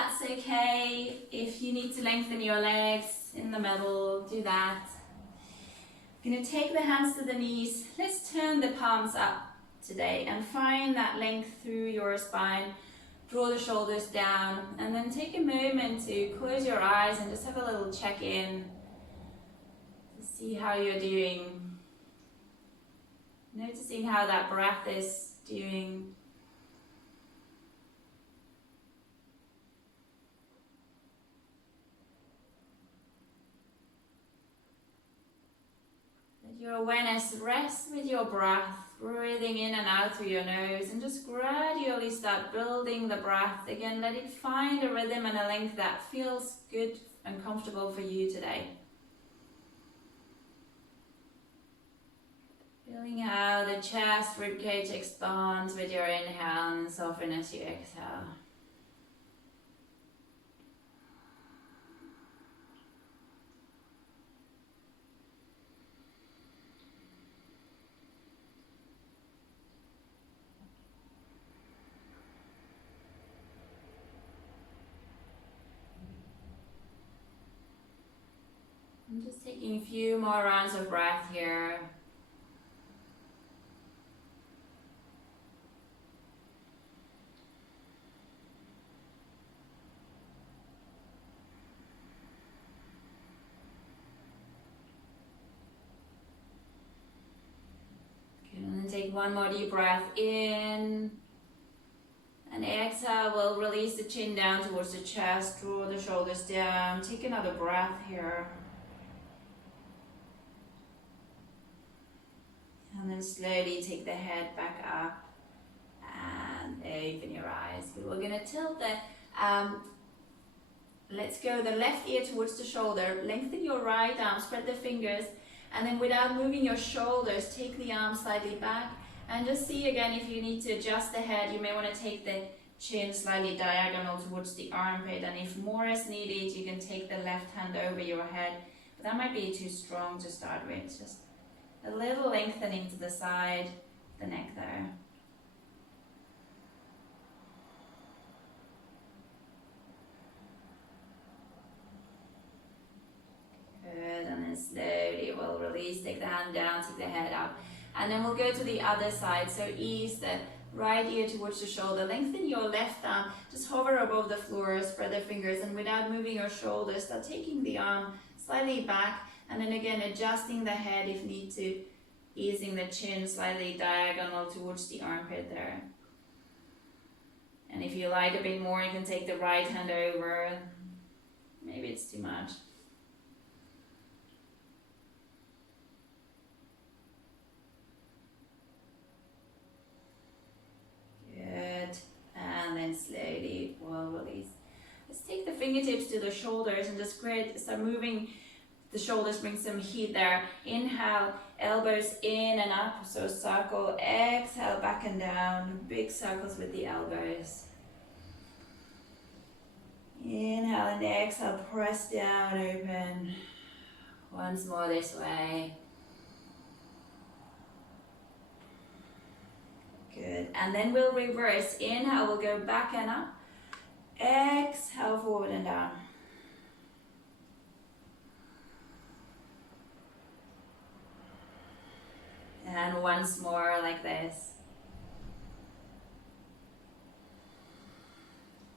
that's okay. If you need to lengthen your legs in the middle, do that. You're going to take the hands to the knees. Let's turn the palms up today and find that length through your spine. Draw the shoulders down and then take a moment to close your eyes and just have a little check-in to see how you're doing. Noticing how that breath is doing. Let your awareness rest with your breath, breathing in and out through your nose, and just gradually start building the breath. Again, let it find a rhythm and a length that feels good and comfortable for you today. Feeling how the chest, ribcage expands with your inhale and soften as you exhale. I'm just taking a few more rounds of breath here. And then take one more deep breath in, and exhale. We'll release the chin down towards the chest, draw the shoulders down. Take another breath here. And then slowly take the head back up and open your eyes. We're going to tilt the, let's go the left ear towards the shoulder. Lengthen your right arm, spread the fingers. And then without moving your shoulders, take the arm slightly back. And just see again if you need to adjust the head. You may want to take the chin slightly diagonal towards the armpit. And if more is needed, you can take the left hand over your head. But that might be too strong to start with. Just a little lengthening to the side, the neck there. Good, and then slowly we'll release, take the hand down, take the head up. And then we'll go to the other side, so ease the right ear towards the shoulder, lengthen your left arm, just hover above the floor, spread the fingers, and without moving your shoulders, start taking the arm slightly back, and then again adjusting the head if need to, easing the chin slightly diagonal towards the armpit there. And if you like a bit more, you can take the right hand over. Maybe it's too much. Good. And then slowly we'll release. Let's take the fingertips to the shoulders and just start moving the shoulders, bring some heat there. Inhale, elbows in and up, so circle. Exhale, back and down, big circles with the elbows. Inhale and exhale, press down, open. Once more this way. Good, and then we'll reverse. Inhale, we'll go back and up. Exhale, forward and down. And once more like this.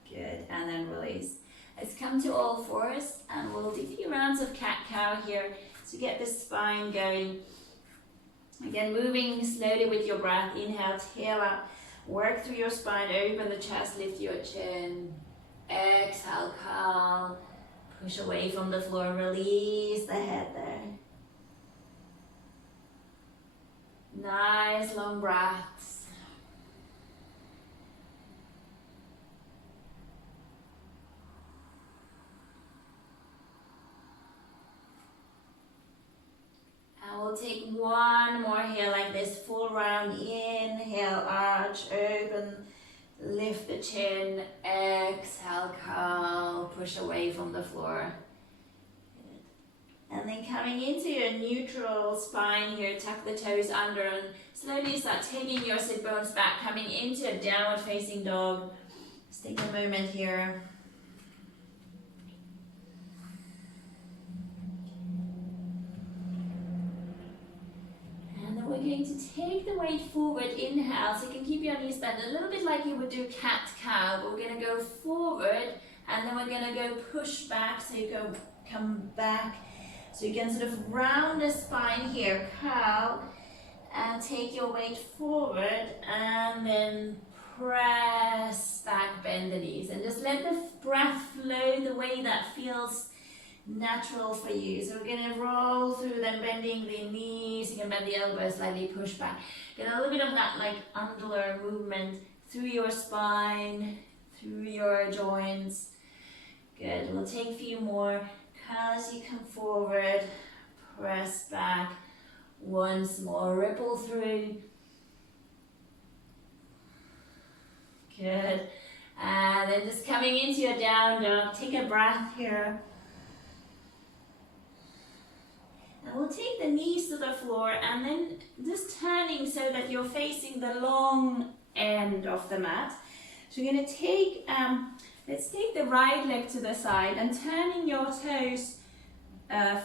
Good, and then release. Let's come to all fours and we'll do a few rounds of cat-cow here to get the spine going. Again, moving slowly with your breath. Inhale, tail up, work through your spine, open the chest, lift your chin. Exhale, cow, push away from the floor, release the head there. Nice long breaths. And we'll take one more here like this, full round. Inhale, arch, open, lift the chin. Exhale, cow, push away from the floor. And then coming into your neutral spine here, tuck the toes under and slowly start taking your sit bones back, coming into a downward facing dog. Just take a moment here. we're going to take the weight forward, inhale, so you can keep your knees bent a little bit like you would do cat-cow, but we're going to go forward, and then we're going to go push back, so you go, come back, so you can sort of round the spine here, curl, and take your weight forward, and then press back, bend the knees, and just let the breath flow the way that feels natural for you. So we're going to roll through them, bending the knees, you can bend the elbows, slightly push back. Get a little bit of that like angular movement through your spine, through your joints. Good, we'll take a few more. Curl as you come forward, press back. Once more, ripple through. Good. And then just coming into your down dog, take a breath here. And we'll take the knees to the floor and then just turning so that you're facing the long end of the mat. So we're going to take, let's take the right leg to the side and turning your toes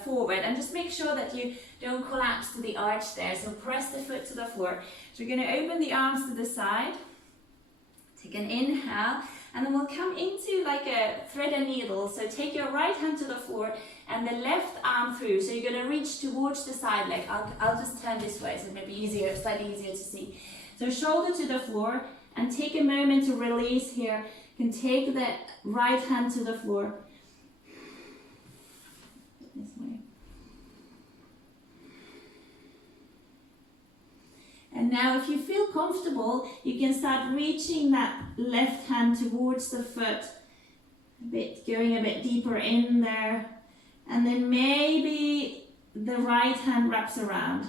forward, and just make sure that you don't collapse to the arch there. So press the foot to the floor. So we're going to open the arms to the side. Take an inhale, and then we'll come into like a thread and needle. So take your right hand to the floor and the left arm through. So you're going to reach towards the side leg. I'll just turn this way so it may be easier, slightly easier to see. So shoulder to the floor, and take a moment to release here. You can take the right hand to the floor. This way. And now if you feel comfortable, you can start reaching that left hand towards the foot, going a bit deeper in there, and then maybe the right hand wraps around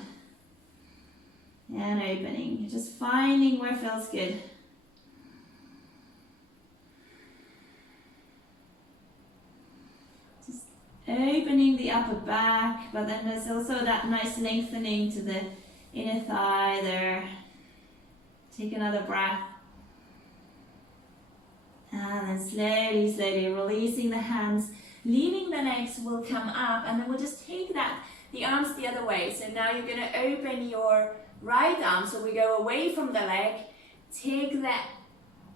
and opening, just finding where feels good. Just opening the upper back, but then there's also that nice lengthening to the inner thigh there. Take another breath. And then slowly, slowly releasing the hands, leaving the legs will come up, and then we'll just take the arms the other way. So now you're going to open your right arm, so we go away from the leg, take that,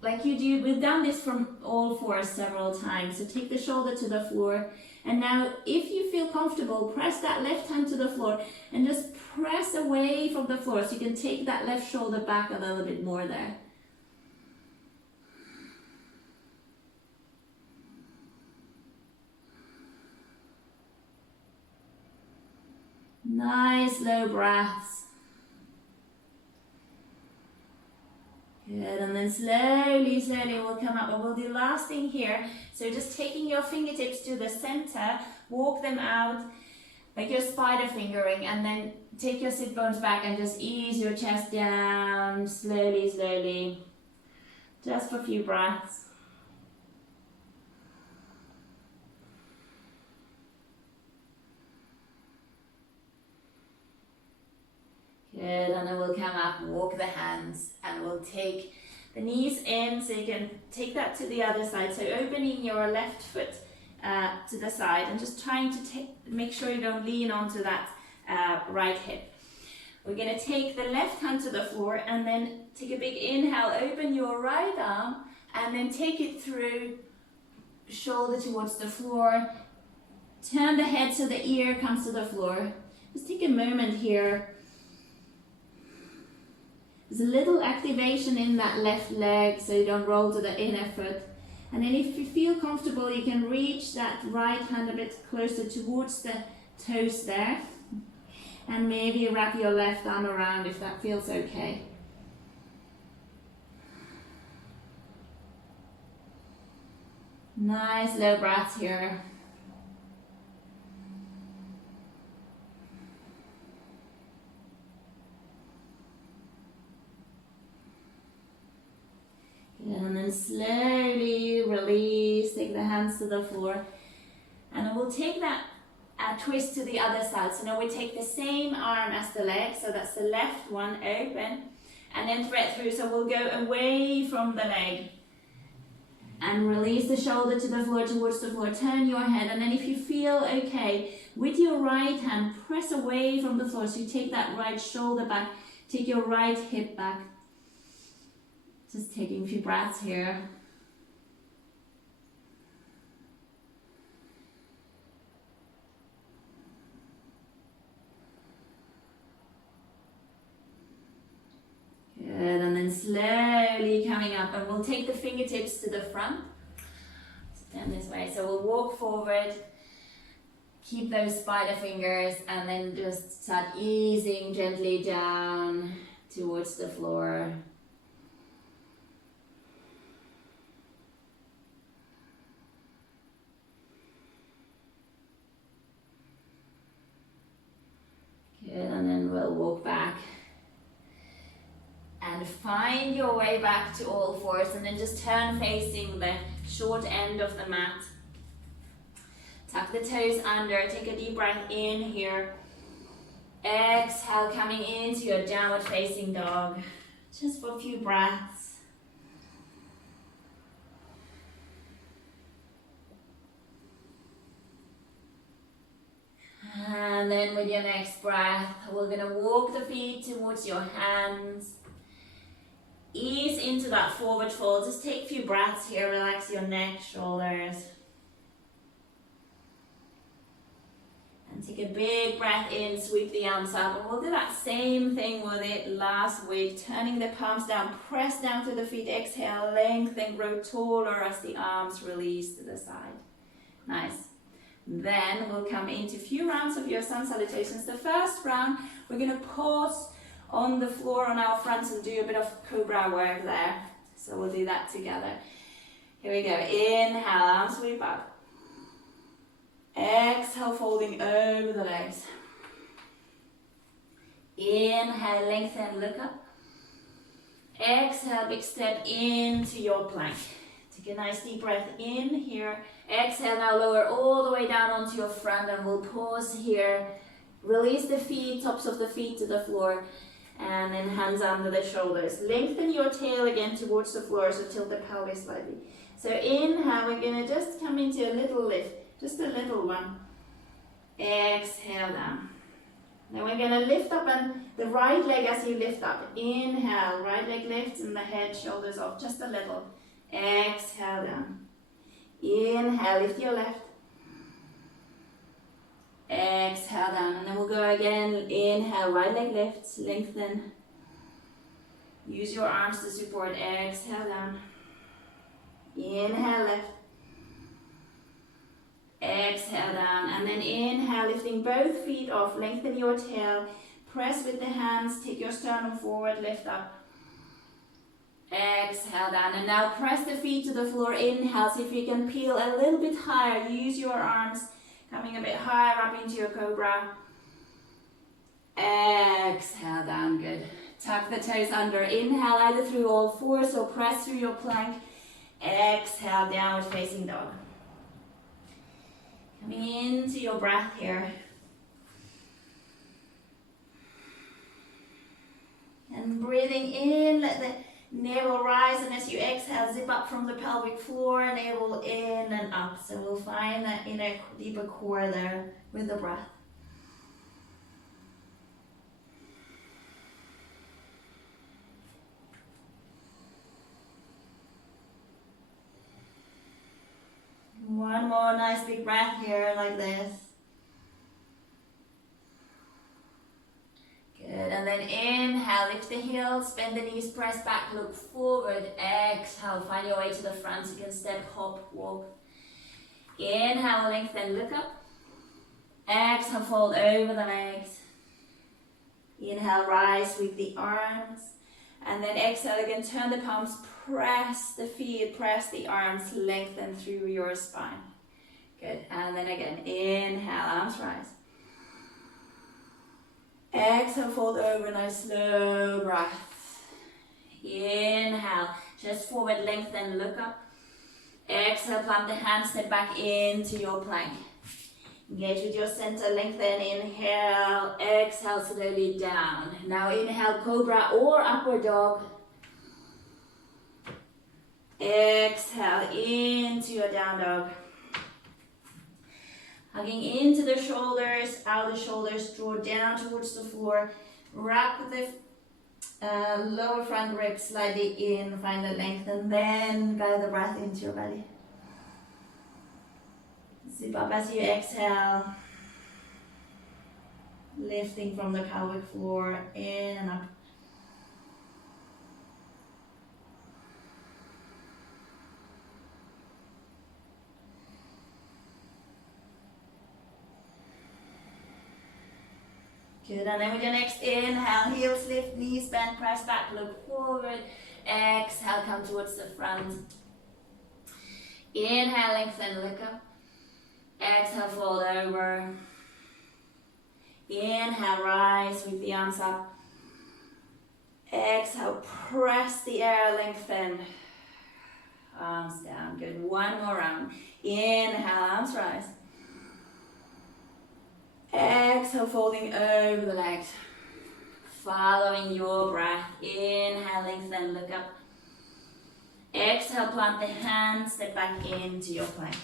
like you do, we've done this from all fours several times. So take the shoulder to the floor, and now if you feel comfortable, press that left hand to the floor, and just press away from the floor, so you can take that left shoulder back a little bit more there. Nice low breaths. Good, and then slowly, slowly we'll come up, and we'll do last thing here. So just taking your fingertips to the center, walk them out like you're spider fingering, and then take your sit bones back and just ease your chest down slowly, slowly, just for a few breaths. Good, and then we'll come up, walk the hands, and we'll take the knees in, so you can take that to the other side. So opening your left foot to the side, and just trying to make sure you don't lean onto that right hip. We're going to take the left hand to the floor, and then take a big inhale, open your right arm, and then take it through, shoulder towards the floor. Turn the head so the ear comes to the floor. Just take a moment here. There's a little activation in that left leg, so you don't roll to the inner foot. And then if you feel comfortable, you can reach that right hand a bit closer towards the toes there. And maybe wrap your left arm around if that feels okay. Nice low breaths here. And then slowly release, take the hands to the floor. And then we'll take that twist to the other side. So now we take the same arm as the leg, so that's the left one open, and then thread through. So we'll go away from the leg and release the shoulder to the floor, towards the floor. Turn your head, and then if you feel okay, With your right hand, press away from the floor. So you take that right shoulder back, take your right hip back. Just taking a few breaths here. Good, and then slowly coming up, and we'll take the fingertips to the front. Stand this way, so we'll walk forward. Keep those spider fingers, and then just start easing gently down towards the floor. Good, and then we'll walk back. And find your way back to all fours, and then just turn facing the short end of the mat. Tuck the toes under, take a deep breath in here. Exhale, coming into your downward facing dog. Just for a few breaths. And then with your next breath, we're gonna walk the feet towards your hands. Ease into that forward fold. Just take a few breaths here, relax your neck, shoulders. And take a big breath in, sweep the arms up. And we'll do that same thing with it last week. Turning the palms down, press down to the feet, exhale, lengthen, grow taller as the arms release to the side. Nice. Then we'll come into a few rounds of your sun salutations. The first round, we're gonna pause on the floor on our fronts and do a bit of cobra work there. So we'll do that together. Here we go. Inhale, arms sweep up. Exhale, folding over the legs. Inhale, lengthen, look up. Exhale, big step into your plank. Take a nice deep breath in here. Exhale, now lower all the way down onto your front, and we'll pause here. Release the feet, tops of the feet to the floor, and then hands under the shoulders. Lengthen your tail again towards the floor, so tilt the pelvis slightly. So inhale, we're gonna just come into a little lift. Just a little one. Exhale down. Then we're going to lift up, and the right leg as you lift up. Inhale, right leg lifts and the head, shoulders off. Just a little. Exhale down. Inhale, lift your left. Exhale down. And then we'll go again. Inhale, right leg lifts, lengthen. Use your arms to support. Exhale down. Inhale, left. Exhale down, and then inhale, lifting both feet off, lengthen your tail, press with the hands, take your sternum forward, lift up. Exhale down, and now press the feet to the floor. Inhale, see if you can peel a little bit higher, use your arms, coming a bit higher up into your cobra. Exhale down, good. Tuck the toes under, inhale either through all fours or press through your plank. Exhale, downward facing dog. Coming into your breath here. And breathing in, let the navel rise, and as you exhale, zip up from the pelvic floor, navel in and up. So we'll find that inner deeper core there with the breath. One more nice big breath here, like this. Good, and then inhale, lift the heels, bend the knees, press back, look forward. Exhale, find your way to the front. You can step, hop, walk. Inhale, lengthen, look up. Exhale, fold over the legs. Inhale, rise with the arms. And then exhale again, turn the palms, press the feet, press the arms, lengthen through your spine. Good, and then again, inhale, arms rise. Exhale, fold over, nice slow breath. Inhale, chest forward, lengthen, look up. Exhale, plant the hands, step back into your plank. Engage with your center, lengthen, inhale, exhale, slowly down. Now inhale, cobra or upward dog. Exhale, into your down dog. Hugging into the shoulders, out the shoulders, draw down towards the floor. Wrap the lower front ribs slightly in, find the length, and then guide the breath into your belly. Zip up as you exhale. Lifting from the pelvic floor, in and up. Good, and then with your next inhale, heels lift, knees bend, press back, look forward. Exhale, come towards the front. Inhale, lengthen, look up. Exhale, fold over. Inhale, rise, sweep the arms up. Exhale, press the air, lengthen. Arms down, good. One more round. Inhale, arms rise. Exhale, folding over the legs. Following your breath. Inhale, lengthen, look up. Exhale, plant the hands, step back into your plank.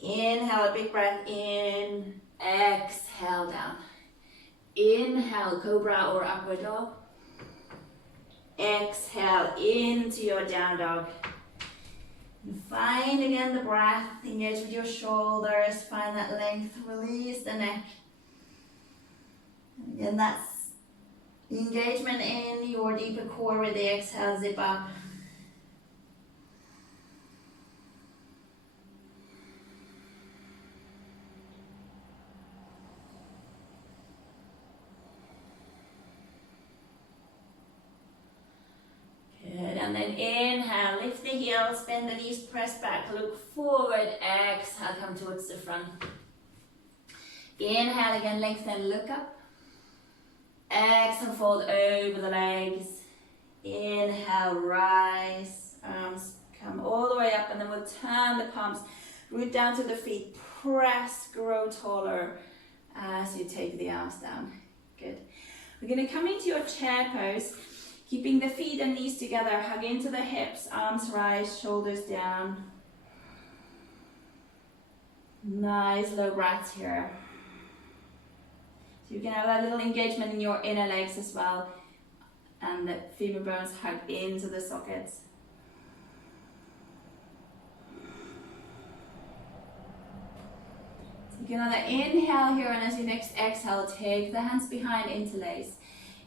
Inhale, a big breath in. Exhale, down. Inhale, cobra or upward dog. Exhale, into your down dog. And find again the breath, engage with your shoulders, find that length, release the neck. And again, that's engagement in your deeper core with the exhale, zip up. Good, and then inhale, lift the heels, bend the knees, press back, look forward, exhale, come towards the front. Inhale again, lengthen, look up. Exhale, fold over the legs. Inhale, rise, arms come all the way up, and then we'll turn the palms, root down to the feet, press, grow taller as you take the arms down. Good. We're going to come into your chair pose. Keeping the feet and knees together, hug into the hips, arms rise, shoulders down. Nice low breaths here. So you can have that little engagement in your inner legs as well. And the femur bones hug into the sockets. So you can have that inhale here, and as you next exhale, take the hands behind, interlace.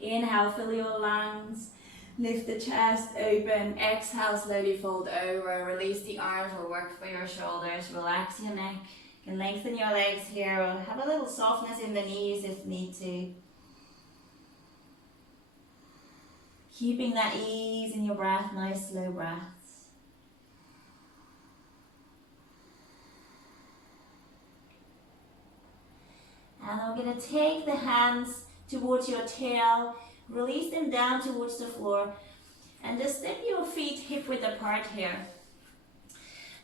Inhale, fill your lungs, lift the chest open. Exhale, slowly fold over, release the arms, or work for your shoulders, relax your neck. You can lengthen your legs here, or have a little softness in the knees if need to. Keeping that ease in your breath, nice slow breaths. And I'm going to take the hands towards your tail, release them down towards the floor, and just step your feet hip width apart here.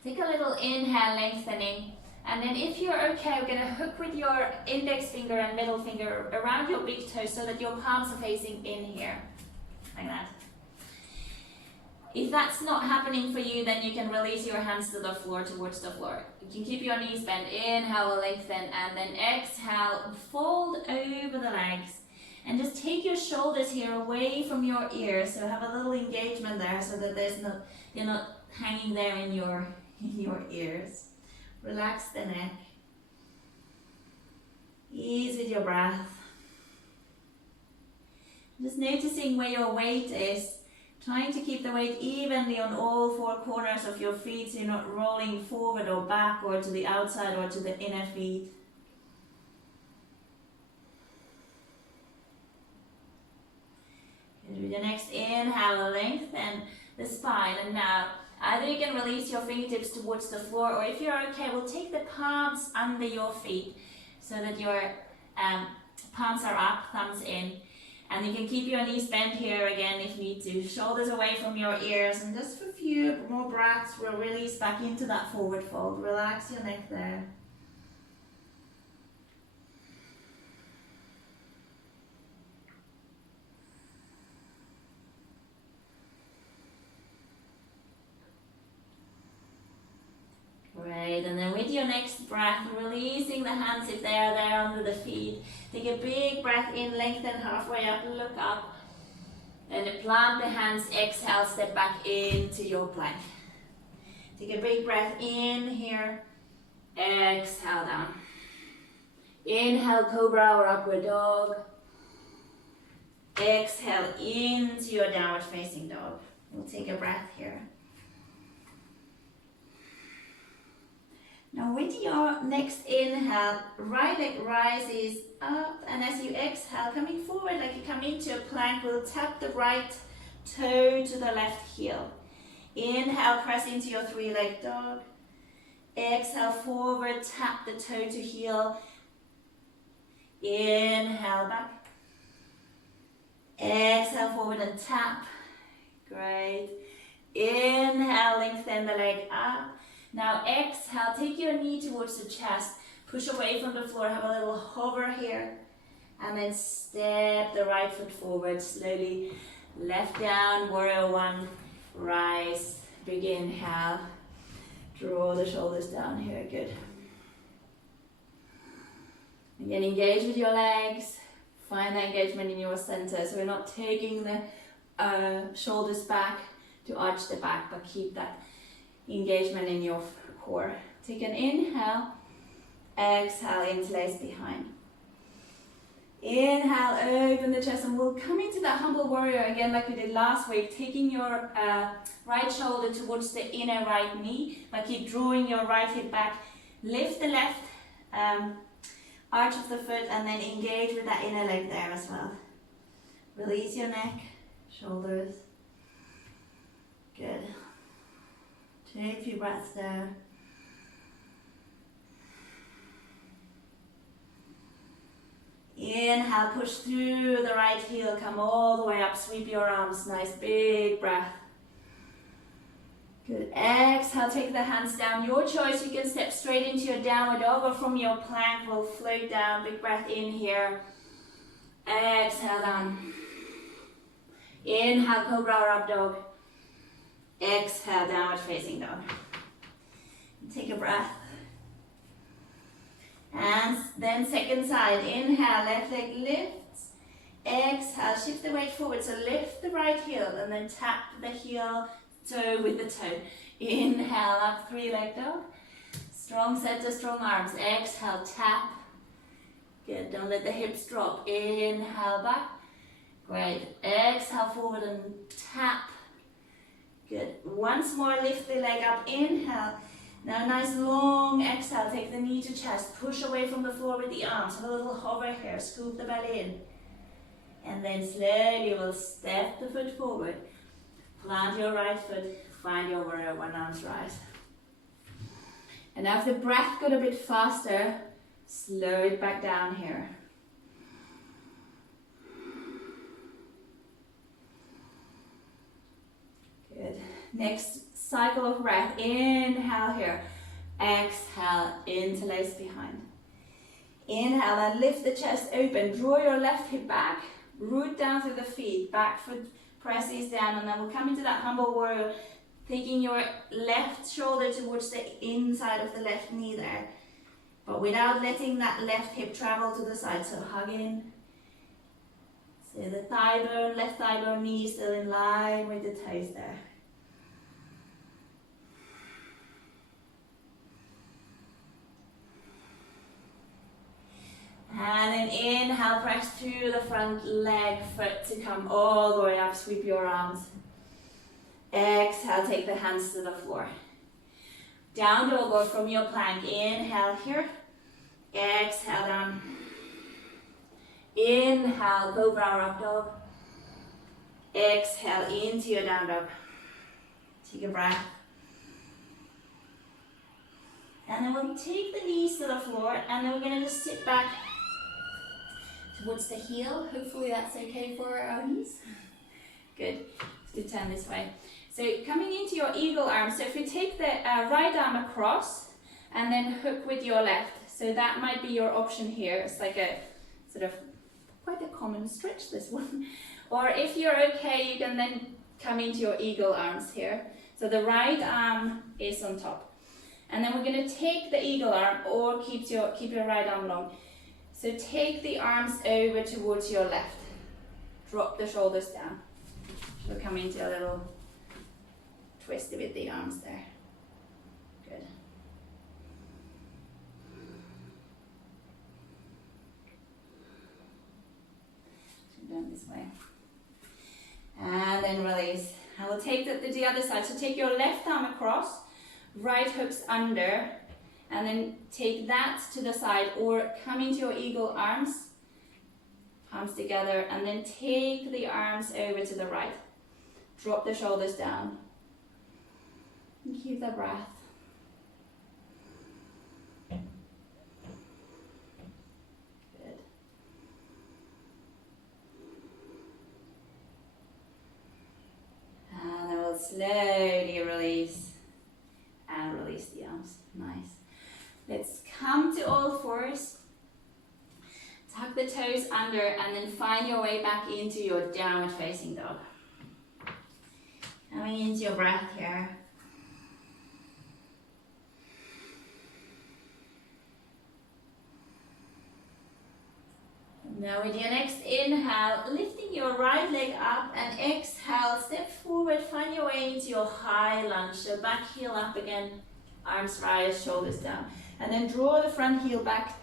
Take a little inhale, lengthening, and then if you're okay, we're going to hook with your index finger and middle finger around your big toe so that your palms are facing in here, like that. If that's not happening for you, then you can release your hands to the floor, towards the floor. You can keep your knees bent, inhale, lengthen, and then exhale, fold over the legs. And just take your shoulders here away from your ears, so have a little engagement there so that you're not hanging there in your ears. Relax the neck. Ease with your breath. Just noticing where your weight is. Trying to keep the weight evenly on all four corners of your feet so you're not rolling forward or back or to the outside or to the inner feet. Good. With your next inhale, lengthen the spine, and now either you can release your fingertips towards the floor, or if you're okay, we'll take the palms under your feet so that your palms are up, thumbs in. And you can keep your knees bent here again if need to. Shoulders away from your ears, and just for a few more breaths, we'll release back into that forward fold. Relax your neck there. Great, and then with your next breath, breath, releasing the hands if they are there under the feet. Take a big breath in, lengthen halfway up, look up. And plant the hands, exhale, step back into your plank. Take a big breath in here, exhale down. Inhale, cobra or upward dog. Exhale into your downward facing dog. We'll take a breath here. Now with your next inhale, right leg rises up, and as you exhale, coming forward like you come into a plank, we'll tap the right toe to the left heel. Inhale, press into your three-leg dog. Exhale, forward, tap the toe to heel. Inhale, back. Exhale, forward and tap. Great. Inhale, lengthen the leg up. Now exhale, take your knee towards the chest, push away from the floor, have a little hover here, and then step the right foot forward slowly. Left down, warrior one, rise, big inhale, draw the shoulders down here, good. Again, engage with your legs, find that engagement in your center, so we're not taking the shoulders back to arch the back, but keep that engagement in your core. Take an inhale, exhale, interlace behind. Inhale, open the chest, and we'll come into that humble warrior again like we did last week, taking your right shoulder towards the inner right knee, but keep drawing your right hip back. Lift the left arch of the foot and then engage with that inner leg there as well. Release your neck, shoulders. Good. Take a few breaths there. Inhale, push through the right heel, come all the way up, sweep your arms, nice big breath. Good, exhale, take the hands down. Your choice, you can step straight into your downward dog or from your plank, we'll float down, big breath in here. Exhale down. Inhale, cobra or up dog. Exhale, downward facing dog. Take a breath. And then second side, inhale, left leg lifts. Exhale, shift the weight forward, so lift the right heel and then tap the heel toe with the toe. Inhale, up, three-leg dog. Strong center, strong arms. Exhale, tap. Good, don't let the hips drop. Inhale, back. Great, exhale, forward and tap. Good, once more, lift the leg up, inhale. Now nice long exhale, take the knee to chest, push away from the floor with the arms, have a little hover here, scoop the belly in. And then slowly we'll step the foot forward, plant your right foot, find your warrior one, arms rise. And now if the breath got a bit faster, slow it back down here. Good. Next cycle of breath. Inhale here. Exhale, interlace behind. Inhale and lift the chest open. Draw your left hip back. Root down through the feet. Back foot presses down, and then we'll come into that humble warrior, taking your left shoulder towards the inside of the left knee there, but without letting that left hip travel to the side. So hug in. So the thigh bone, left thigh bone, knee still in line with the toes there. And then inhale, press through the front leg, foot to come all the way up, sweep your arms. Exhale, take the hands to the floor. Down dog or from your plank, inhale here. Exhale down. Inhale, cobra or up dog. Exhale into your down dog. Take a breath. And then we'll take the knees to the floor, and then we're going to just sit back towards the heel. Hopefully that's okay for our knees. Good. Let's turn this way. So coming into your eagle arm. So if you take the right arm across and then hook with your left. So that might be your option here. It's like a sort of quite a common stretch, this one. Or if you're okay, you can then come into your eagle arms here. So the right arm is on top. And then we're going to take the eagle arm, or keep your right arm long. So take the arms over towards your left. Drop the shoulders down. We'll come into a little twist with the arms there. Good. Down this way. And then release. I will take the other side. So take your left arm across, right hooks under, and then take that to the side, or come into your eagle arms, palms together, and then take the arms over to the right. Drop the shoulders down. And keep the breath. Good. And then we'll slowly release. And release the arms. Nice. Let's come to all fours. Tuck the toes under and then find your way back into your downward facing dog. Coming into your breath here. Now with your next inhale, lifting your right leg up, and exhale, step forward, find your way into your high lunge. So back heel up again, arms rise, shoulders down. And then draw the front heel back,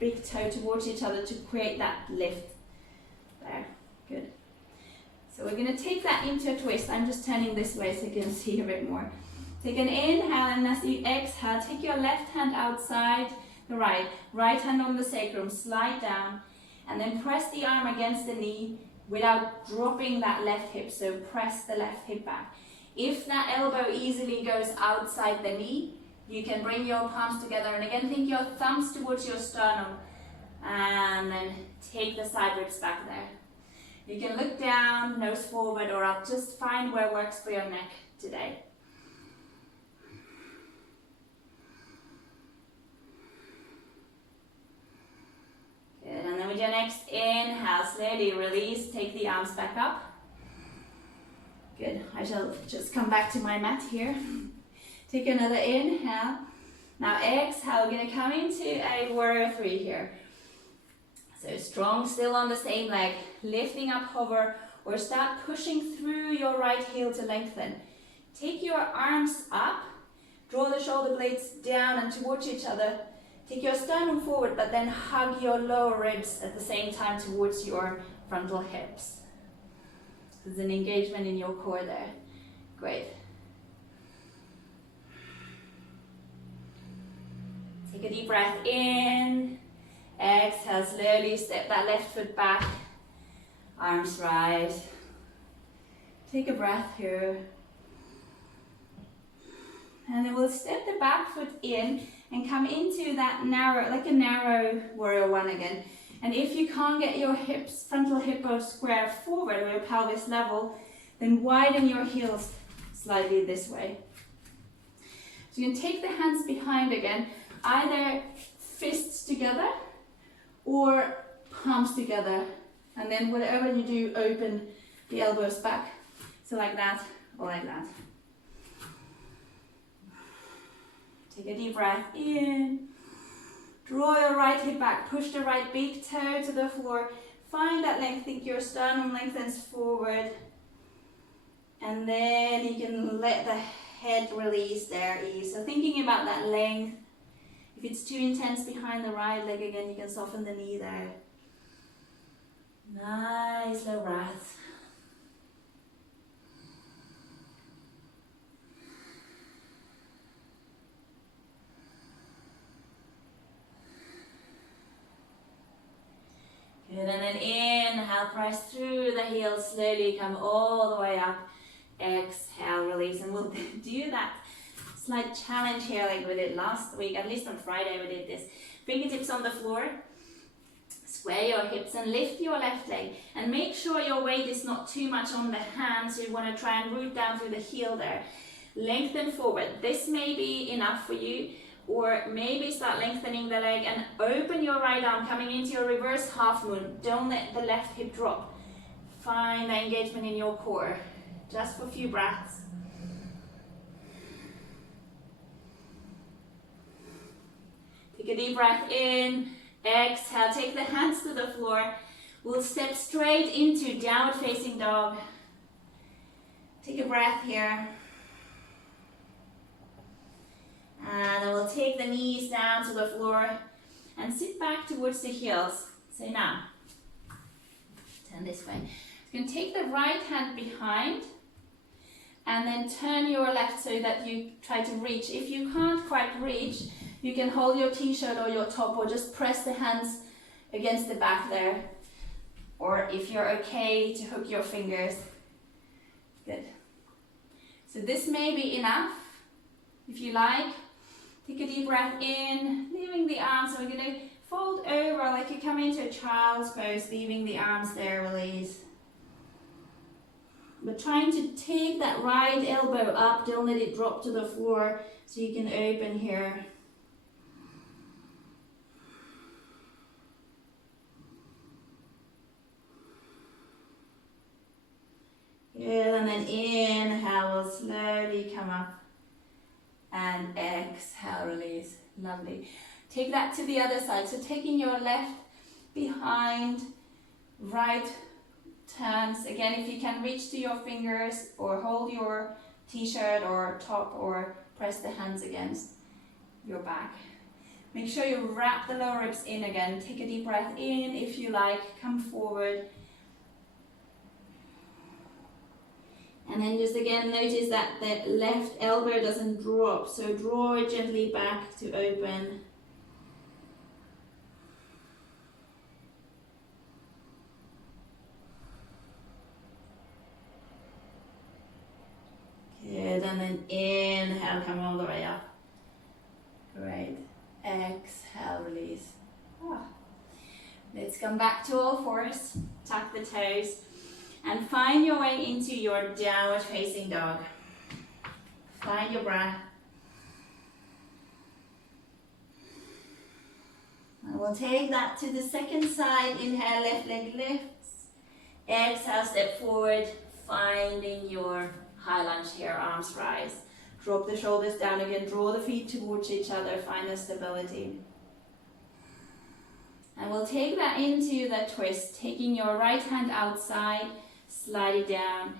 big toe towards each other to create that lift. There, good. So we're going to take that into a twist. I'm just turning this way so you can see a bit more. Take an inhale, and as you exhale, take your left hand outside the right. Right hand on the sacrum, slide down. And then press the arm against the knee without dropping that left hip. So press the left hip back. If that elbow easily goes outside the knee, you can bring your palms together. And again, think your thumbs towards your sternum. And then take the side ribs back there. You can look down, nose forward or up. Just find where works for your neck today. Good, and then with your next inhale, slowly release, take the arms back up. Good, I shall just come back to my mat here. Take another inhale. Now exhale, we're going to come into a warrior three here. So strong still on the same leg, lifting up, hover, or start pushing through your right heel to lengthen. Take your arms up, draw the shoulder blades down and towards each other. Take your sternum forward, but then hug your lower ribs at the same time towards your frontal hips. There's an engagement in your core there. Great. Take a deep breath in. Exhale, slowly step that left foot back. Arms rise. Take a breath here. And then we'll step the back foot in and come into that narrow, like a narrow warrior one again. And if you can't get your hips, frontal hip bones square forward or your pelvis level, then widen your heels slightly this way. So you can take the hands behind again, either fists together or palms together. And then whatever you do, open the elbows back. So like that or like that. Take a deep breath in. Draw your right hip back. Push the right big toe to the floor. Find that length. Think your sternum lengthens forward. And then you can let the head release there. Ease. So thinking about that length. If it's too intense behind the right leg again, you can soften the knee there. Nice slow breath. Good, and then inhale, press through the heels, slowly come all the way up. Exhale, release, and we'll do that slight challenge here like we did last week, at least on Friday we did this. Fingertips on the floor, square your hips and lift your left leg. And make sure your weight is not too much on the hands. You want to try and root down through the heel there. Lengthen forward. This may be enough for you. Or maybe start lengthening the leg and open your right arm, coming into your reverse half moon. Don't let the left hip drop. Find the engagement in your core. Just for a few breaths. Take a deep breath in, exhale, take the hands to the floor. We'll step straight into downward facing dog. Take a breath here. And then we'll take the knees down to the floor and sit back towards the heels. So now, turn this way. You can take the right hand behind and then turn your left so that you try to reach. If you can't quite reach, you can hold your t-shirt or your top or just press the hands against the back there. Or if you're okay to hook your fingers. Good. So this may be enough. If you like, take a deep breath in, leaving the arms. So we're going to fold over like you come into a child's pose, leaving the arms there, release. But trying to take that right elbow up, don't let it drop to the floor so you can open here. Good, and then inhale, we'll slowly come up. And exhale, release. Lovely. Take that to the other side. So taking your left behind, right turns. Again, if you can reach to your fingers or hold your t-shirt or top or press the hands against your back. Make sure you wrap the lower ribs in again. Take a deep breath in if you like. Come forward. And then just again notice that the left elbow doesn't drop, so draw it gently back to open. Good, and then inhale, come all the way up. Great. Exhale, release. Let's come back to all fours, tuck the toes. And find your way into your downward facing dog. Find your breath. And we'll take that to the second side. Inhale, left leg lifts. Exhale, step forward. Finding your high lunge here, arms rise. Drop the shoulders down again. Draw the feet towards each other. Find the stability. And we'll take that into the twist. Taking your right hand outside. Slide it down,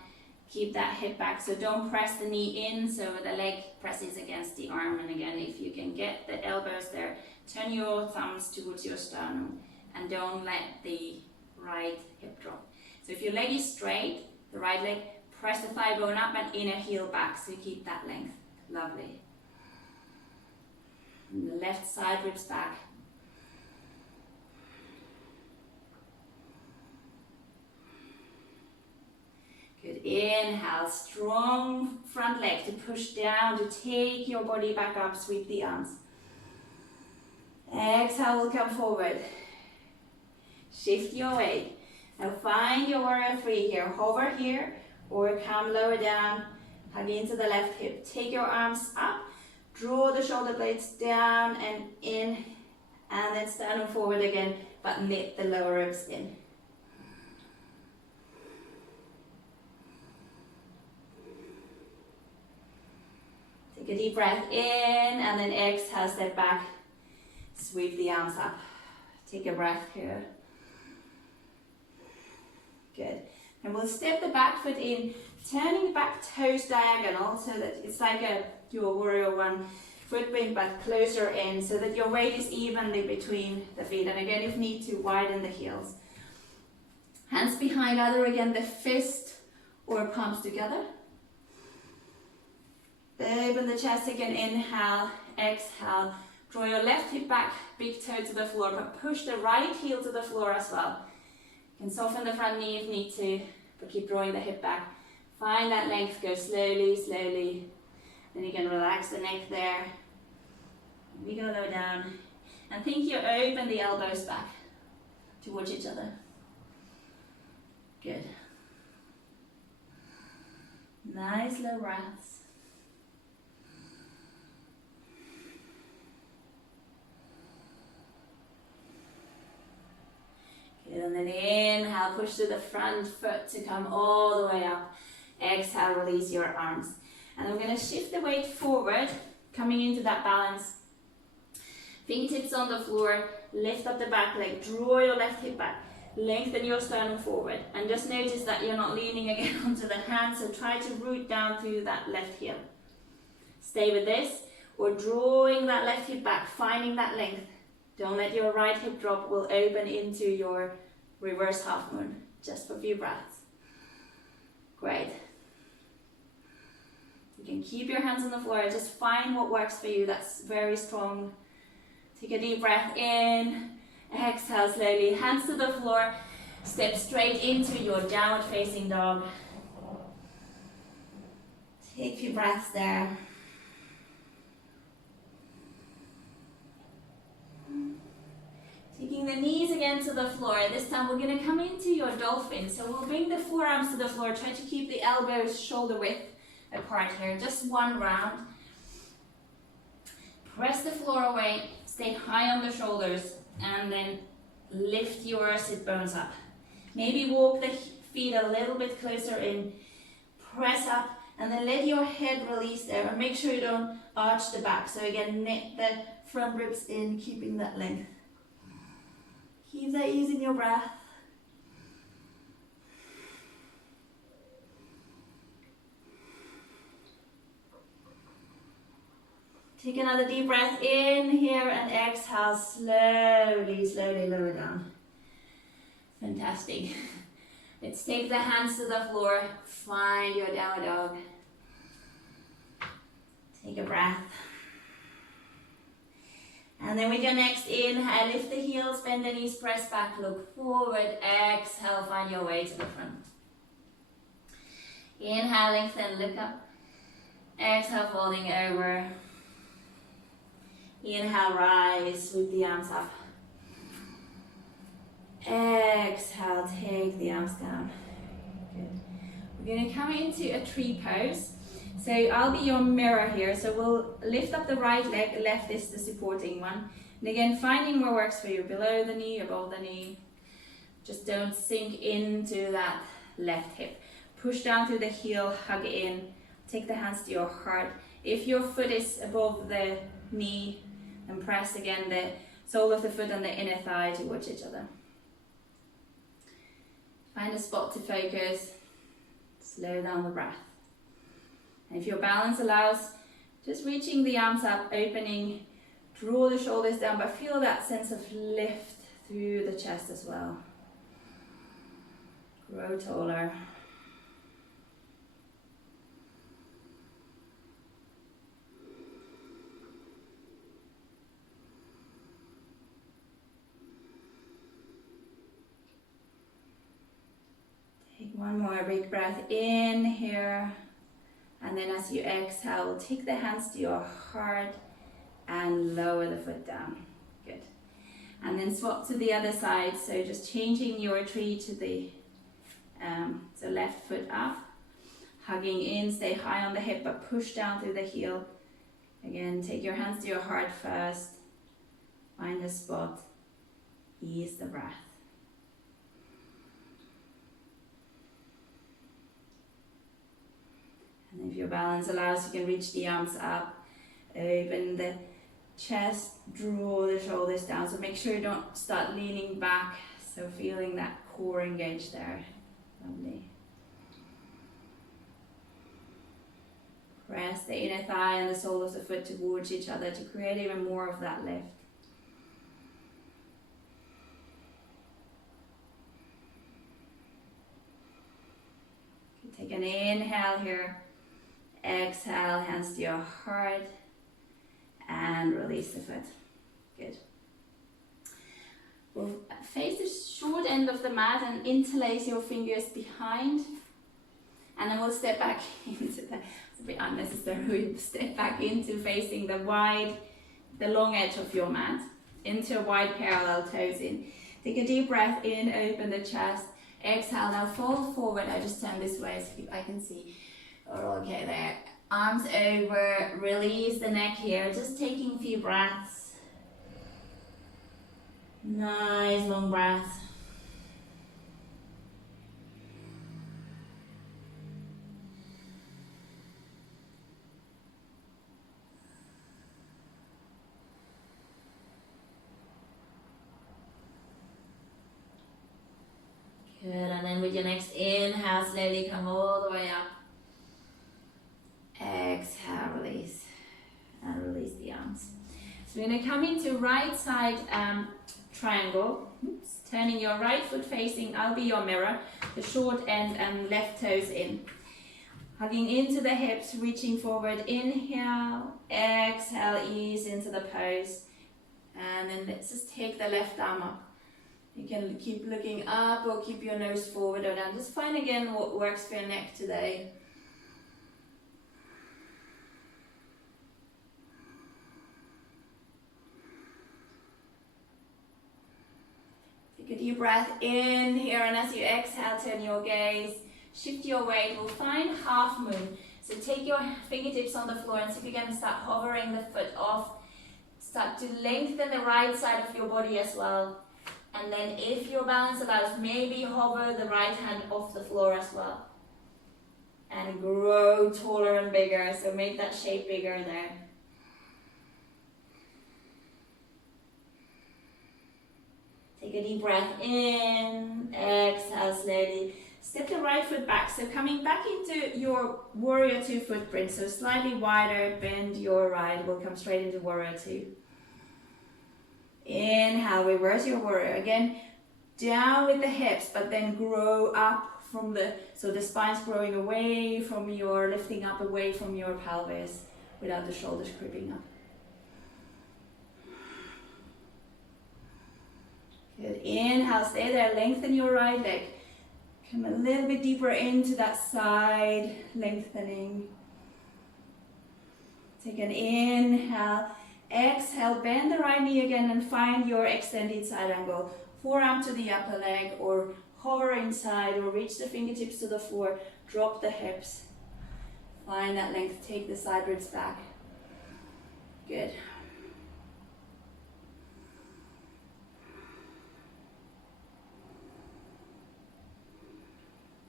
keep that hip back, so don't press the knee in so the leg presses against the arm. And again, if you can get the elbows there, turn your thumbs towards your sternum and don't let the right hip drop. So if your leg is straight, the right leg, press the thigh bone up and inner heel back, so you keep that length. Lovely. And the left side ribs back. Good, inhale, strong front leg to push down, to take your body back up, sweep the arms. Exhale, we'll come forward. Shift your weight. Now find your warrior three here. Hover here or come lower down, hug into the left hip. Take your arms up, draw the shoulder blades down and in, and then stand forward again, but knit the lower ribs in. Take a deep breath in and then exhale, step back, sweep the arms up. Take a breath here. Good. And we'll step the back foot in, turning the back toes diagonal so that it's like your warrior one foot bend but closer in so that your weight is evenly between the feet. And again, if need to, widen the heels. Hands behind, either again the fist or palms together. Open the chest again, inhale, exhale. Draw your left hip back, big toe to the floor, but push the right heel to the floor as well. You can soften the front knee if need to, but keep drawing the hip back. Find that length, go slowly, slowly. Then you can relax the neck there. We go low down. And think you open the elbows back towards each other. Good. Nice low breaths. And then inhale, push to the front foot to come all the way up. Exhale, release your arms. And we're going to shift the weight forward, coming into that balance. Fingertips on the floor, lift up the back leg, draw your left hip back, lengthen your sternum forward, and just notice that you're not leaning again onto the hand, so try to root down through that left heel. Stay with this, or drawing that left hip back, finding that length. Don't let your right hip drop, will open into your reverse half moon, just for a few breaths. Great. You can keep your hands on the floor, just find what works for you, that's very strong. Take a deep breath in, exhale slowly, hands to the floor, step straight into your downward facing dog. Take a few breaths there. Taking the knees again to the floor, this time we're going to come into your dolphin. So we'll bring the forearms to the floor, try to keep the elbows shoulder width apart here, just one round. Press the floor away, stay high on the shoulders, and then lift your sit bones up. Maybe walk the feet a little bit closer in, press up, and then let your head release there, and make sure you don't arch the back. So again, knit the front ribs in, keeping that length. Keep that ease in your breath. Take another deep breath in here and exhale, slowly, slowly lower down. Fantastic. Let's take the hands to the floor, find your downward dog. Take a breath. And then with your next inhale, lift the heels, bend the knees, press back, look forward, exhale, find your way to the front. Inhale, lengthen, look up. Exhale, folding over. Inhale, rise, sweep the arms up. Exhale, take the arms down. Good. We're going to come into a tree pose. So I'll be your mirror here. So we'll lift up the right leg, left is the supporting one. And again, finding what works for you, below the knee, above the knee. Just don't sink into that left hip. Push down through the heel, hug in. Take the hands to your heart. If your foot is above the knee, and press again the sole of the foot and the inner thigh towards each other. Find a spot to focus. Slow down the breath. And if your balance allows, just reaching the arms up, opening, draw the shoulders down, but feel that sense of lift through the chest as well. Grow taller. One more big breath in here, and then as you exhale, take the hands to your heart and lower the foot down. Good. And then swap to the other side, so just changing your tree to the so left foot up, hugging in, stay high on the hip but push down through the heel. Again, take your hands to your heart first, find a spot, ease the breath. And if your balance allows, you can reach the arms up, open the chest, draw the shoulders down. So make sure you don't start leaning back, so feeling that core engaged there. Lovely. Press the inner thigh and the sole of the foot towards each other to create even more of that lift. Take an inhale here. Exhale, hands to your heart, and release the foot. Good. We'll face the short end of the mat and interlace your fingers behind, and then we'll step back into the, it's a bit unnecessary, we'll step back into facing the long edge of your mat, into a wide parallel toes in. Take a deep breath in, open the chest, exhale, now fold forward. I just turn this way so I can see. Okay, there. Arms over, release the neck here, just taking a few breaths. Nice long breath. with your next inhale, slowly come all the way up. Exhale, release. And release the arms. So we're going to come into right side triangle. Oops. Turning your right foot facing, I'll be your mirror, the short end and left toes in. Hugging into the hips, reaching forward, inhale, exhale, ease into the pose. And then let's just take the left arm up. You can keep looking up or keep your nose forward or down. Just find again what works for your neck today. Take a deep breath in here, and as you exhale, turn your gaze, shift your weight. We'll find half moon. So take your fingertips on the floor and see if you can start hovering the foot off. Start to lengthen the right side of your body as well. And then if your balance allows, maybe hover the right hand off the floor as well. And grow taller and bigger, so make that shape bigger there. Take a deep breath in, exhale slowly. Step the right foot back, so coming back into your warrior two footprint, so slightly wider, bend your right, we'll come straight into warrior two. Inhale, reverse your warrior. Again, down with the hips, but then grow up from so the spine's growing away from your, lifting up away from your pelvis without the shoulders creeping up. Good, inhale, stay there, lengthen your right leg. Come a little bit deeper into that side, lengthening. Take an inhale. Exhale, bend the right knee again and find your extended side angle. Forearm to the upper leg or hover inside or reach the fingertips to the floor. Drop the hips. Find that length, take the side ribs back. Good.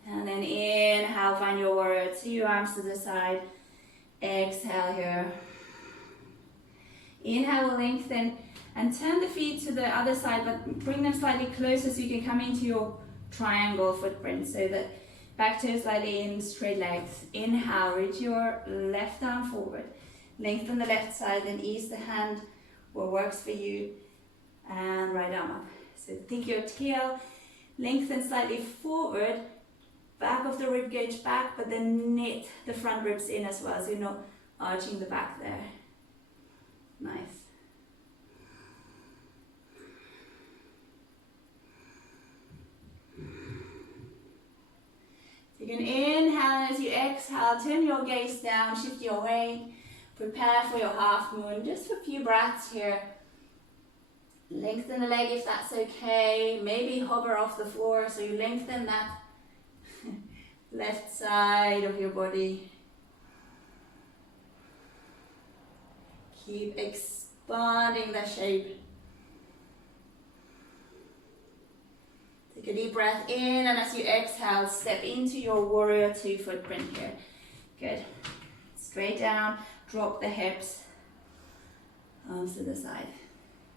And then inhale, find your warrior two, arms to the side. Exhale here. Inhale, will lengthen and turn the feet to the other side, but bring them slightly closer so you can come into your triangle footprint. So that back toes slightly in, straight legs. Inhale, reach your left arm forward. Lengthen the left side, then ease the hand what works for you. And right arm up. So think your tail, lengthen slightly forward, back of the rib cage back, but then knit the front ribs in as well, so you're not arching the back there. Nice. Take an inhale, and as you exhale, turn your gaze down, shift your weight, prepare for your half moon. Just for a few breaths here. Lengthen the leg if that's okay. Maybe hover off the floor, so you lengthen that left side of your body. Keep expanding the shape. Take a deep breath in, and as you exhale, step into your warrior two footprint here. Good. Straight down, drop the hips, arms to the side.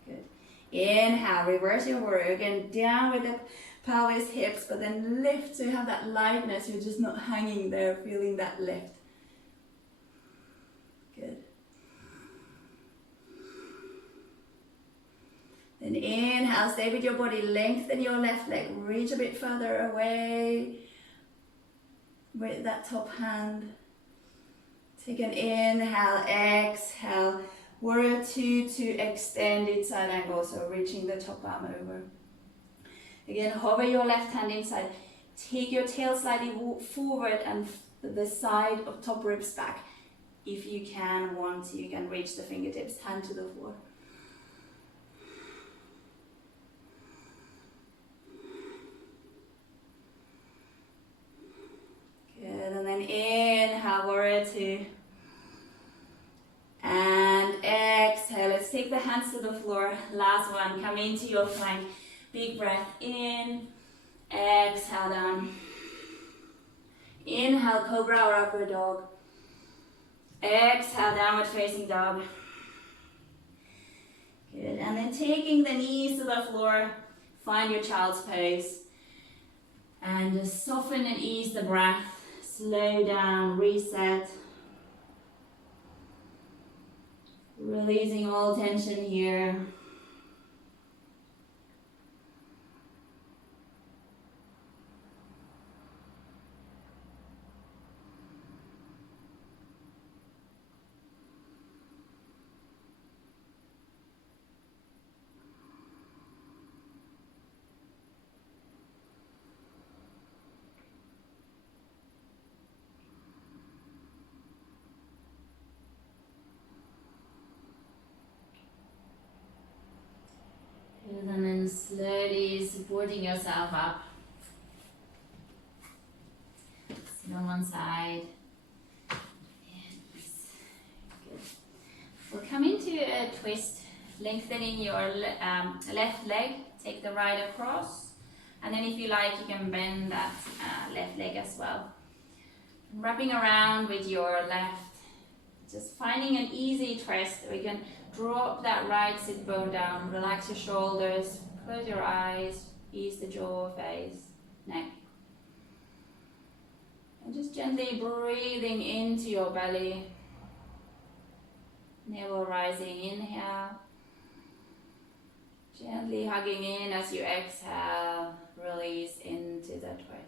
Good. Inhale, reverse your warrior. Again, down with the pelvis, hips, but then lift so you have that lightness. You're just not hanging there, feeling that lift. Good. Then inhale, stay with your body, lengthen your left leg, reach a bit further away with that top hand. Take an inhale, exhale, warrior two to extended side angle, so reaching the top arm over. Again, hover your left hand inside, take your tail slightly forward and the side of top ribs back. If you can, want to, you can reach the fingertips, hand to the floor. Good, and then inhale, warrior two. And exhale, let's take the hands to the floor. Last one, come into your plank. Big breath in, exhale down. Inhale, cobra or upward dog. Exhale, downward facing dog. Good, and then taking the knees to the floor, find your child's pose. And just soften and ease the breath. Slow down, reset. Releasing all tension here. And then slowly supporting yourself up. Sit on one side. Good. We'll come into a twist, lengthening your left leg. Take the right across. And then if you like, you can bend that left leg as well. Wrapping around with your left. Just finding an easy twist. We can drop that right sit bone down, relax your shoulders, close your eyes, ease the jaw, face, neck. And just gently breathing into your belly. Navel rising, inhale. Gently hugging in as you exhale, release into the twist.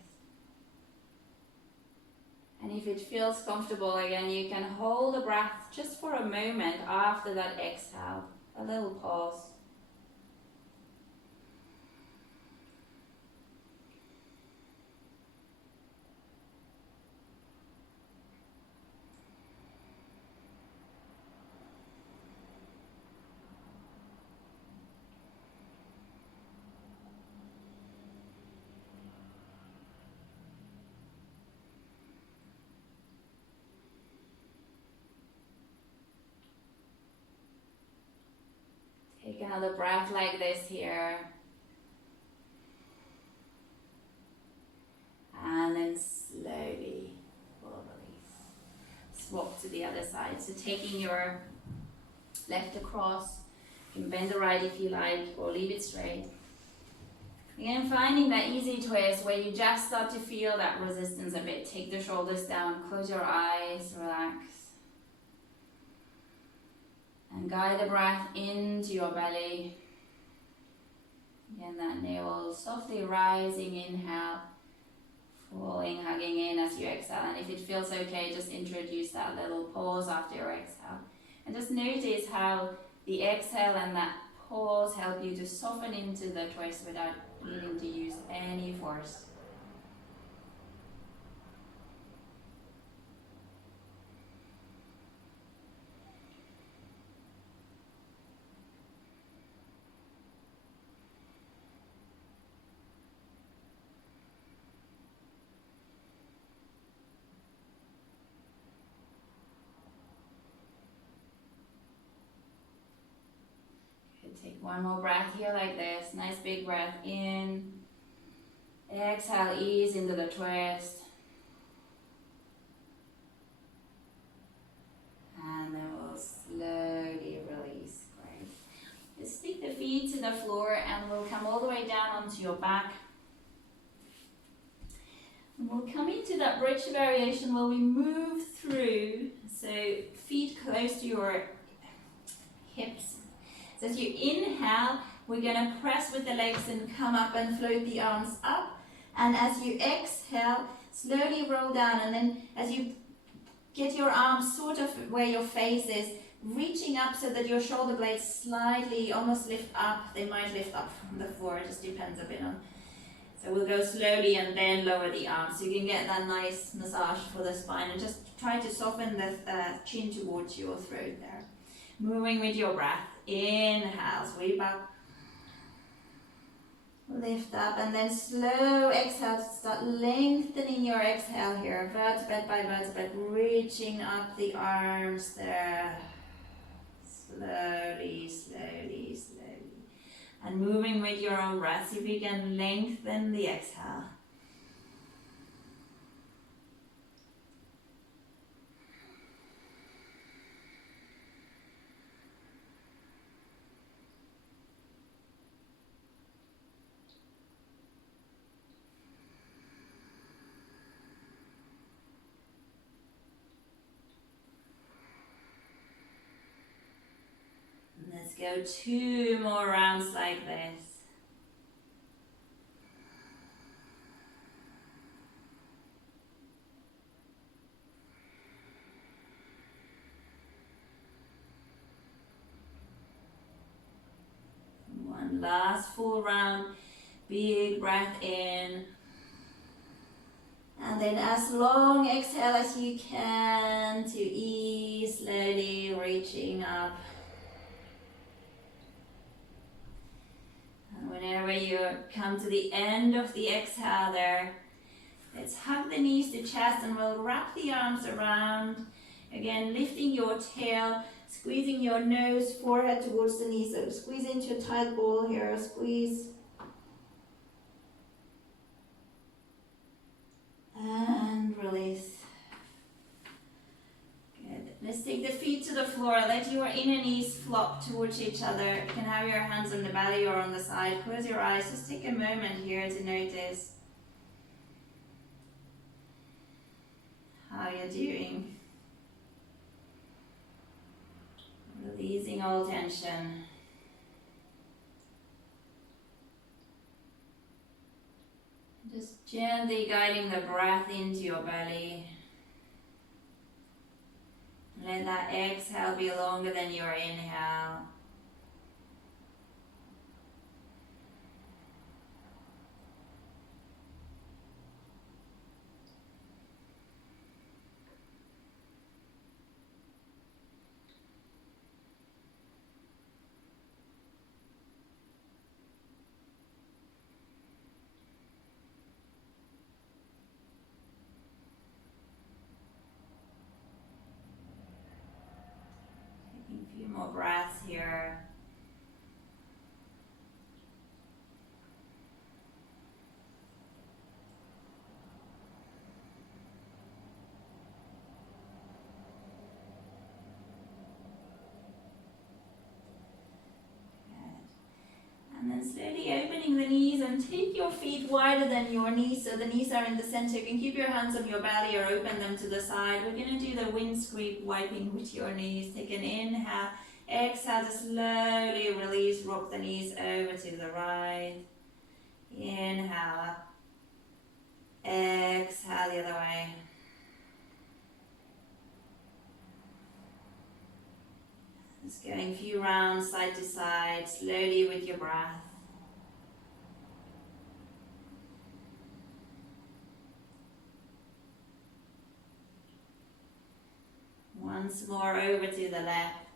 And if it feels comfortable again, you can hold the breath just for a moment after that exhale. A little pause. Take another breath like this here. And then slowly we'll release. Swap to the other side. So taking your left across, you can bend the right if you like, or leave it straight. Again, finding that easy twist where you just start to feel that resistance a bit. Take the shoulders down, close your eyes, relax. And guide the breath into your belly. Again, that navel softly rising, inhale. Falling, hugging in as you exhale. And if it feels okay, just introduce that little pause after your exhale. And just notice how the exhale and that pause help you to soften into the twist without needing to use any force. Take one more breath here like this. Nice big breath in. Exhale, ease into the twist. And then we'll slowly release. Great. Just stick the feet to the floor and we'll come all the way down onto your back. And we'll come into that bridge variation where we move through. So feet close to your hips. So as you inhale, we're going to press with the legs and come up and float the arms up. And as you exhale, slowly roll down. And then as you get your arms sort of where your face is, reaching up so that your shoulder blades slightly almost lift up. They might lift up from the floor, it just depends a bit on. So we'll go slowly and then lower the arms. So you can get that nice massage for the spine. And just try to soften the chin towards your throat there. Moving with your breath. Inhale, sweep up, lift up, and then slow exhale to start lengthening your exhale here, vertebrae by vertebrae, reaching up the arms there, slowly, slowly, slowly, and moving with your own breath. See if you can lengthen the exhale. go 2 more rounds like this. One last full round. Big breath in. And then as long exhale as you can to ease, slowly reaching up. And whenever you come to the end of the exhale there, let's hug the knees to chest and we'll wrap the arms around. Again, lifting your tail, squeezing your nose, forehead towards the knees. So squeeze into a tight ball here, squeeze. And release. Good. Let's take the feet to the floor. Let your inner knees flop towards each other. You can have your hands on the belly or on the side. Close your eyes. Just take a moment here to notice how you're doing. Releasing all tension. Just gently guiding the breath into your belly. Let that exhale be longer than your inhale. More breaths here. And then slowly opening the knees and take your feet wider than your knees so the knees are in the center. You can keep your hands on your belly or open them to the side. We're going to do the windsweep wiping with your knees. Take an inhale, exhale to slowly release, rock the knees over to the right. Inhale up, exhale the other way. Just going a few rounds side to side, slowly with your breath. Once more over to the left.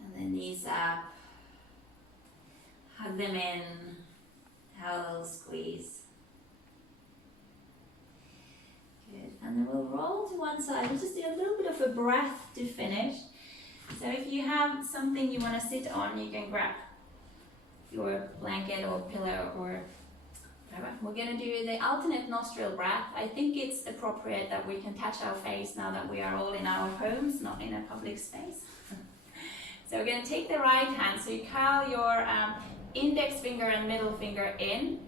And the knees up. Hug them in. Have a little squeeze. Good. And then we'll roll to one side. We'll just do a little bit of a breath to finish. So if you have something you want to sit on, you can grab your blanket or pillow or whatever. We're going to do the alternate nostril breath. I think it's appropriate that we can touch our face now that we are all in our homes, not in a public space. So we're going to take the right hand. So you curl your index finger and middle finger in.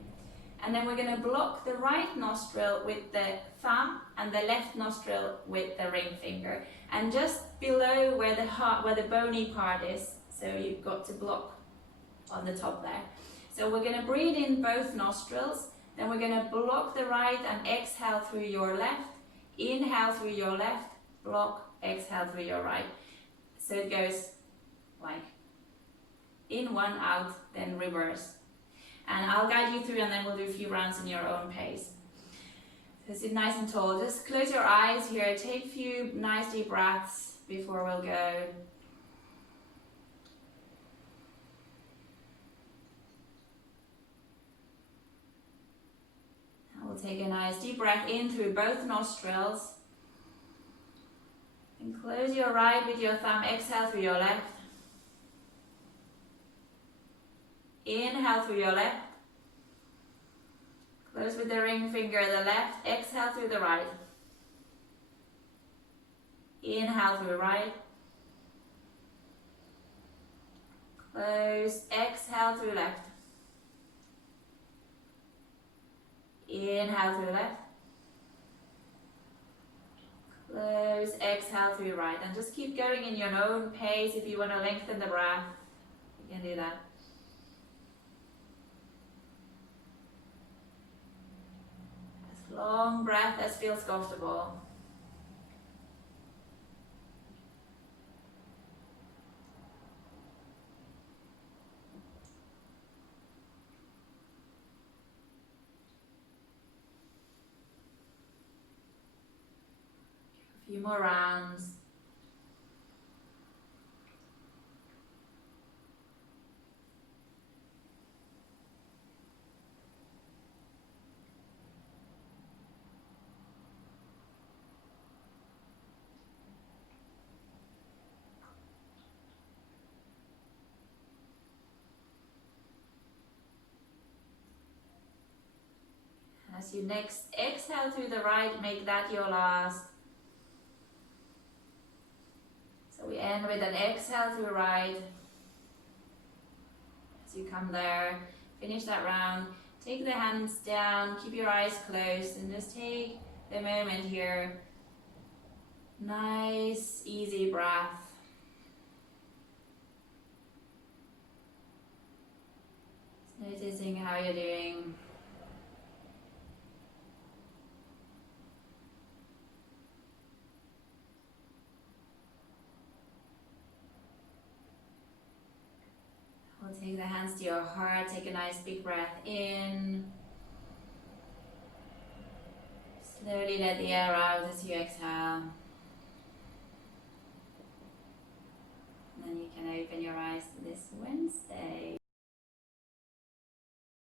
And then we're going to block the right nostril with the thumb and the left nostril with the ring finger. And just below where the heart, where the bony part is, so you've got to block on the top there. So we're going to breathe in both nostrils, then we're going to block the right and exhale through your left. Inhale through your left, block, exhale through your right. So it goes like in, one, out, then reverse. And I'll guide you through and then we'll do a few rounds in your own pace. So sit nice and tall. Just close your eyes here. Take a few nice deep breaths before we'll go. And we'll take a nice deep breath in through both nostrils. And close your right with your thumb. Exhale through your left. Inhale through your left. Close with the ring finger the left. Exhale through the right. Inhale through right. Close. Exhale through left. Inhale through left. Close, exhale through your right, and just keep going in your own pace. If you want to lengthen the breath, you can do that. As long breath as feels comfortable. A few more rounds. As you next exhale through the right, make that your last. So we end with an exhale through right. As you come there, finish that round. Take the hands down, keep your eyes closed, and just take the moment here. Nice, easy breath. Just noticing how you're doing. We'll take the hands to your heart, take a nice big breath in. Slowly let the air out as you exhale. And then you can open your eyes to this